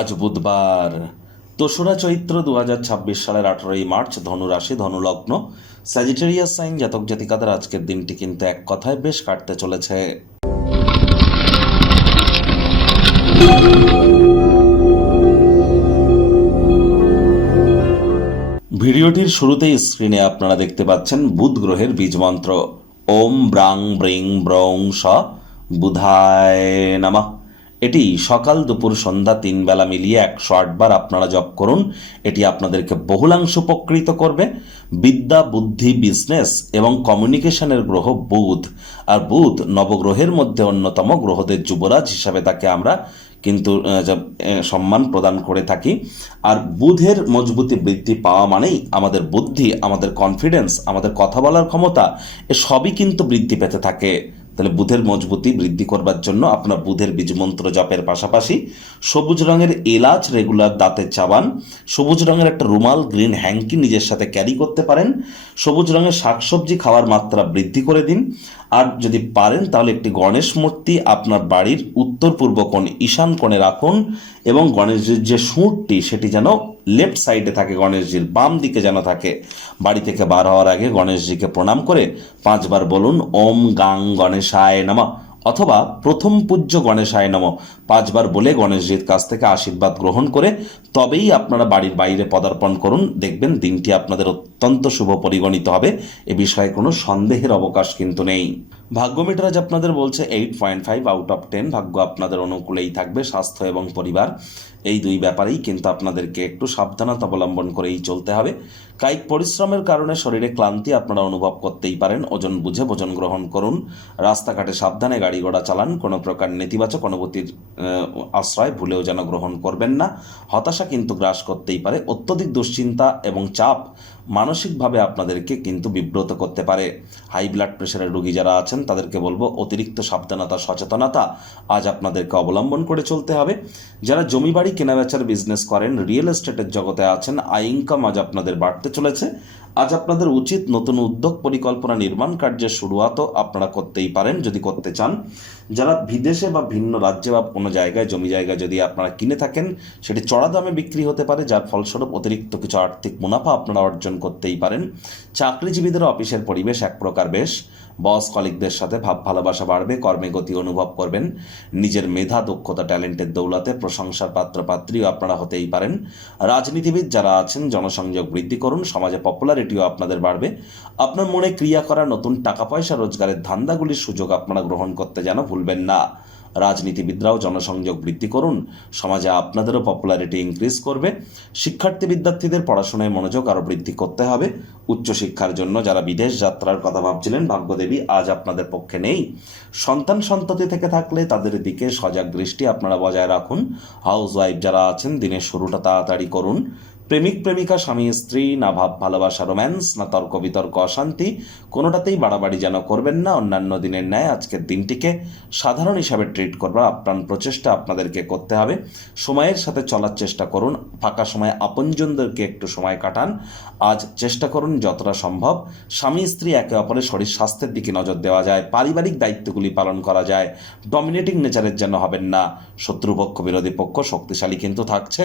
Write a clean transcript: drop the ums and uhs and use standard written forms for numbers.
আজ বুধবার ২রা চৈত্র ২০২৬ সালের ১৮ই মার্চ, ধনু রাশি, ধনু লগ্ন, স্যাজিটেরিয়াস সাইন জাতক জাতিকাদের আজকের দিনটি কিন্তু এক কথায় বেশ কাটতে চলেছে। ভিডিওটির শুরুতেই স্ক্রিনে আপনারা দেখতে পাচ্ছেন বুধ গ্রহের বীজ মন্ত্র ওম ব্রাং ব্রিং ব্রং স বুধায় নমঃ। এটি সকাল দুপুর সন্ধ্যা ৩ বেলা মিলিয়ে ১০৮ বার আপনারা জপ করুন। এটি আপনাদেরকে বহুলাংশ উপকৃত করবে। বিদ্যা, বুদ্ধি, বিজনেস এবং কমিউনিকেশনের গ্রহ বুধ, আর বুধ নবগ্রহের মধ্যে অন্যতম, গ্রহদের যুবরাজ হিসাবে তাকে আমরা কিন্তু সম্মান প্রদান করে থাকি। আর বুধের মজবুতি বৃদ্ধি পাওয়া মানেই আমাদের বুদ্ধি, আমাদের কনফিডেন্স, আমাদের কথা বলার ক্ষমতা, এ সবই কিন্তু বৃদ্ধি পেতে থাকে। তাহলে বুধের মজবুতি বৃদ্ধি করবার জন্য আপনার বুধের বীজমন্ত্র জপের পাশাপাশি সবুজ রঙের এলাচ রেগুলার দাঁতে চাবান, সবুজ রঙের একটা রুমাল, গ্রিন হ্যাঙ্কি নিজের সাথে ক্যারি করতে পারেন, সবুজ রঙের শাকসবজি খাওয়ার মাত্রা বৃদ্ধি করে দিন। আর যদি পারেন তাহলে একটি গণেশ মূর্তি আপনার বাড়ির উত্তর পূর্ব কোণ, ঈশান কোণে রাখুন, এবং গণেশজির যে সুঁড়টি সেটি যেন লেফট সাইডে থাকে, গণেশজির বাম দিকে যেন থাকে। বাড়ি থেকে বার হওয়ার আগে গণেশজিকে প্রণাম করে ৫ বার বলুন ওম গাং গণেশায় নমঃ, অথবা প্রথম পূজ্য গণেশায় নমঃ ৫ বার বলে গণেশজির কাছ থেকে আশীর্বাদ গ্রহণ করে তবেই আপনারা বাড়ির বাইরে পদার্পণ করুন। দেখবেন দিনটি আপনাদের অত্যন্ত শুভ পরিগণিত হবে, এ বিষয়ে কোনো সন্দেহের অবকাশ কিন্তু নেই। ভাগ্য মিটার আজ আপনাদের বলছে 8.5 আউট অফ 10। ভাগ্য আপনাদের অনুকূলেই থাকবে। স্বাস্থ্য এবং পরিবার, এই দুই ব্যাপারেই কিন্তু আপনাদেরকে একটু সাবধানতা অবলম্বন করেই চলতে হবে। কায়িক পরিশ্রমের কারণে শরীরে ক্লান্তি আপনারা অনুভব করতেই পারেন। ওজন বুঝে ভোজন গ্রহণ করুন। রাস্তাঘাটে সাবধানে গাড়ি ঘোড়া চালান। কোনো প্রকার নেতিবাচক অনুভূতির আশ্রয় ভুলেও যেন গ্রহণ করবেন না। হতাশা কিন্তু গ্রাস করতেই পারে। অত্যধিক দুশ্চিন্তা এবং চাপ মানসিকভাবে আপনাদেরকে কিন্তু বিব্রত করতে পারে। হাই ব্লাড প্রেশারের রোগী যারা আছেন তাদেরকে বলবো অতিরিক্ত সাবধানতা, সচেতনতা আজ আপনাদেরকে অবলম্বন করে চলতে হবে। যারা জমি বাড়ি কেনাবেচার বিজনেস করেন, রিয়েল এস্টেটের জগতে আছেন, আয় ইনকাম আজ আপনাদের বাড়তে চলেছে। আজ আপনাদের উচিত নতুন উদ্যোগ পরিকল্পনা, নির্মাণ কার্যের শুরুয়াতও আপনারা করতেই পারেন যদি করতে চান। যারা বিদেশে বা ভিন্ন রাজ্যে বা কোনো জায়গায় জমি জায়গা যদি আপনারা কিনে থাকেন, সেটি চড়া দামে বিক্রি হতে পারে, যার ফলস্বরূপ অতিরিক্ত কিছু আর্থিক মুনাফা আপনারা অর্জন করতেই পারেন। চাকরিজীবীদের অফিসের পরিবেশ এক প্রকার বেশ। বস কলিগদের সাথে ভাব ভালোবাসা বাড়বে। কর্মে গতি অনুভব করবেন। নিজের মেধা, দক্ষতা, ট্যালেন্টের দৌলতে প্রশংসার পাত্রপাত্রীও আপনারা হতেই পারেন। রাজনীতিবিদ যারা আছেন জনসংযোগ বৃদ্ধি করুন। সমাজে পপুলারিটিও আপনাদের বাড়বে। আপনার মনে ক্রিয়া করা নতুন টাকা পয়সা রোজগারের ধান্দাগুলির সুযোগ আপনারা গ্রহণ করতে যেন ভুলবেন না। রাজনীতিবিদরাও জনসংযোগ বৃদ্ধি করুন। সমাজে আপনাদেরও পপুলারিটি ইনক্রিজ করবে। শিক্ষার্থী বিদ্যার্থীদের পড়াশোনায় মনোযোগ আরও বৃদ্ধি করতে হবে। উচ্চশিক্ষার জন্য যারা বিদেশ যাত্রার কথা ভাবছিলেন, ভাগ্যদেবী আজ আপনাদের পক্ষে নেই। সন্তান সন্ততি থেকে থাকলে তাদের দিকে সজাগ দৃষ্টি আপনারা বজায় রাখুন। হাউস ওয়াইফ যারা আছেন দিনের শুরুটা তাড়াতাড়ি করুন। প্রেমিক প্রেমিকা, স্বামী স্ত্রী, না ভাব ভালোবাসা রোম্যান্স, না তর্ক বিতর্ক অশান্তি, কোনোটাতেই বাড়াবাড়ি যেন করবেন না। অন্যান্য দিনের ন্যায় আজকের দিনটিকে সাধারণ হিসাবে ট্রিট করবার আপ্রাণ প্রচেষ্টা আপনাদেরকে করতে হবে। সময়ের সাথে চলার চেষ্টা করুন। ফাঁকা সময়ে আপনজনদেরকে একটু সময় কাটান। আজ চেষ্টা করুন যতটা সম্ভব স্বামী স্ত্রী একে অপরের শরীর স্বাস্থ্যের দিকে নজর দেওয়া যায়, পারিবারিক দায়িত্বগুলি পালন করা যায়। ডমিনেটিং নেচারের যেন হবেন না। শত্রুপক্ষ, বিরোধী পক্ষ শক্তিশালী কিন্তু থাকছে।